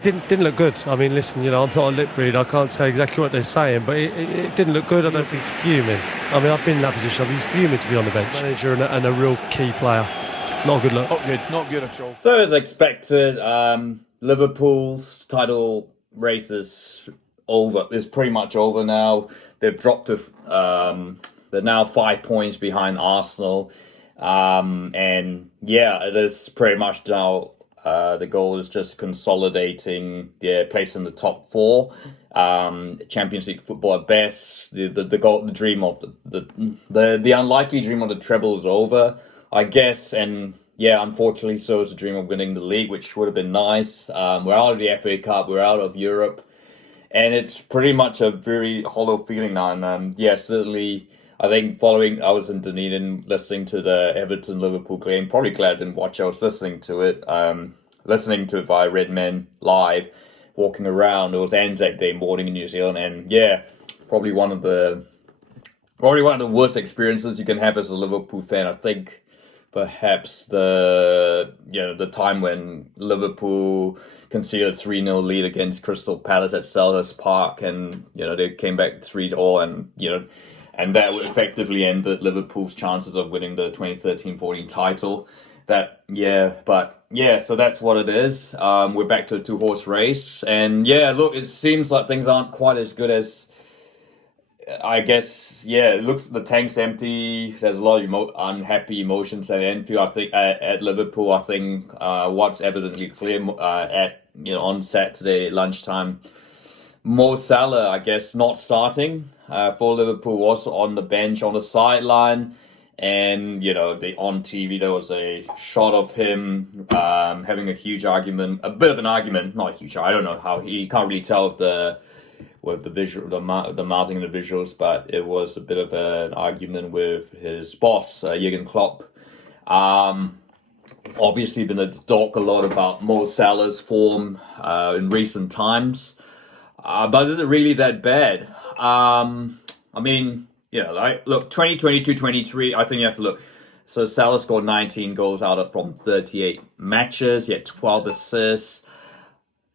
Didn't look good. I mean, listen, I'm not a lip reader. I can't tell exactly what they're saying, but it didn't look good. I don't think he's fuming. I mean, I've been in that position. He's fuming to be on the bench. Manager and a real key player. Not a good look. Not good at all. So as expected, Liverpool's title race is over. It's pretty much over now. They've dropped to they're now 5 points behind Arsenal, and yeah, it is pretty much now. The goal is just consolidating their place in the top four. Champions League football at best. The goal, the dream of the unlikely dream of the treble is over, I guess. And yeah, unfortunately, so is the dream of winning the league, which would have been nice. We're out of the FA Cup. We're out of Europe, and it's pretty much a very hollow feeling now. And yeah, certainly. I think I was in Dunedin listening to the Everton-Liverpool game. Probably glad I didn't watch. I was listening to it via Redman Live, walking around. It was Anzac Day morning in New Zealand, and yeah, probably one of the worst experiences you can have as a Liverpool fan. I think perhaps the time when Liverpool conceded a 3-0 lead against Crystal Palace at Selhurst Park, and they came back 3-0, and that would effectively end Liverpool's chances of winning the 2013-14 title. So that's what it is. We're back to a two-horse race. And yeah, look, it seems like things aren't quite as good as, I guess, yeah, it looks the tank's empty. There's a lot of unhappy emotions at Anfield. I think at Liverpool, I think what's evidently clear on Saturday lunchtime, Mo Salah, I guess, not starting for Liverpool, was on the bench, on the sideline. And, on TV, there was a shot of him having a huge argument, a bit of an argument, not huge, I don't know how, you can't really tell the mounting of the visuals, but it was a bit of an argument with his boss, Jurgen Klopp. Obviously been a talk a lot about Mo Salah's form in recent times. But is it really that bad? Look, 2022-23, I think you have to look. So Salah scored 19 goals from 38 matches. He had 12 assists.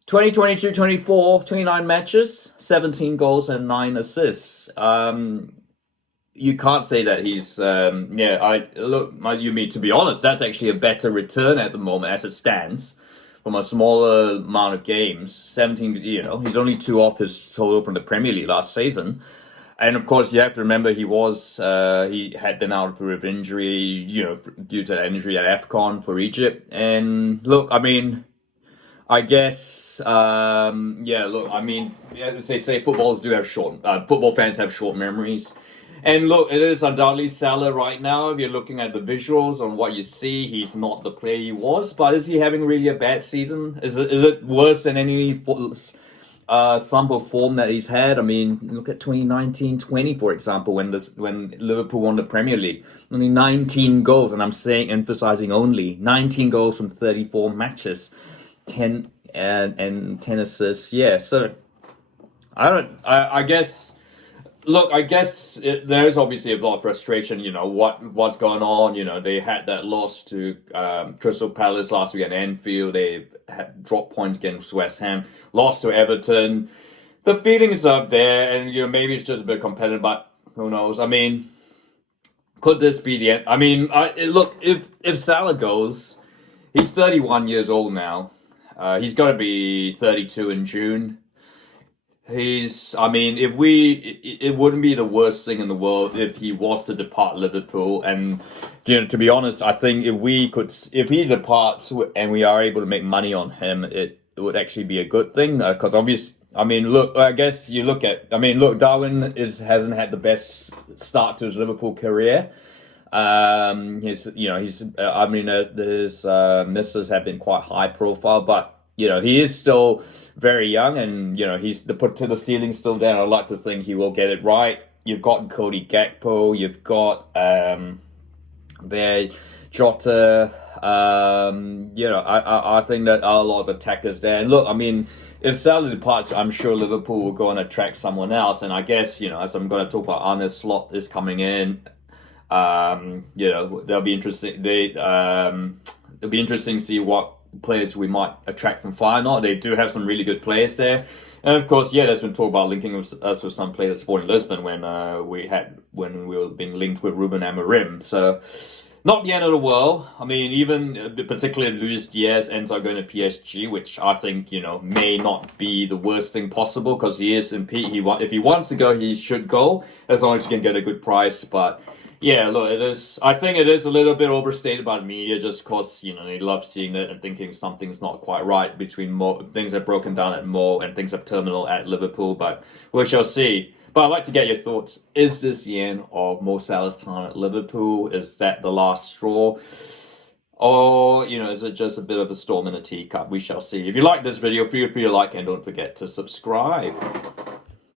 2022-24, 29 matches, 17 goals and 9 assists. You can't say that he's, you mean, to be honest, that's actually a better return at the moment as it stands. From a smaller amount of games, 17, he's only 2 off his total from the Premier League last season. And of course, you have to remember he had been out with injury, due to that injury at AFCON for Egypt. And look, I mean, I guess, as they say, football fans have short memories. And look, it is undoubtedly Salah right now. If you're looking at the visuals on what you see, he's not the player he was. But is he having really a bad season? Is it worse than any slump of form that he's had? I mean, look at 2019-20, for example, when Liverpool won the Premier League. Only 19 goals, and I'm emphasizing only 19 goals from 34 matches, 10 and 10 assists. Yeah, so I guess. Look, I guess there's obviously a lot of frustration, what's going on. They had that loss to Crystal Palace last week at Anfield. They had dropped points against West Ham, lost to Everton. The feelings are there, and, maybe it's just a bit competitive, but who knows? I mean, could this be the end? I mean, look, if Salah goes, he's 31 years old now. He's going to be 32 in June. It wouldn't be the worst thing in the world if he was to depart Liverpool. And, to be honest, I think if he departs and we are able to make money on him, it would actually be a good thing. Because Darwin hasn't had the best start to his Liverpool career. His misses have been quite high profile, but, he is still very young, and the ceiling's still down. I'd like to think he will get it right. You've got Cody Gakpo, you've got Jota. I think that a lot of attackers there. And look, I mean, if Salah departs, I'm sure Liverpool will go and attract someone else. And I guess as I'm going to talk about, Arne Slot is coming in. They'll be interesting. It'll be interesting to see what players we might attract from Feyenoord. They do have some really good players there. And of course, there's been talk about linking us with some players at Sporting Lisbon when we were being linked with Ruben Amorim. So not the end of the world. I mean, even particularly Luis Diaz ends up going to PSG, which I think may not be the worst thing possible because he is in if he wants to go, he should go as long as he can get a good price. But yeah, look, I think it is a little bit overstated by the media just because, they love seeing it and thinking something's not quite right between things have broken down at Mo and things have terminal at Liverpool, but we shall see. But I'd like to get your thoughts. Is this the end of Mo Salah's time at Liverpool? Is that the last straw? Or, is it just a bit of a storm in a teacup? We shall see. If you like this video, feel free to like and don't forget to subscribe.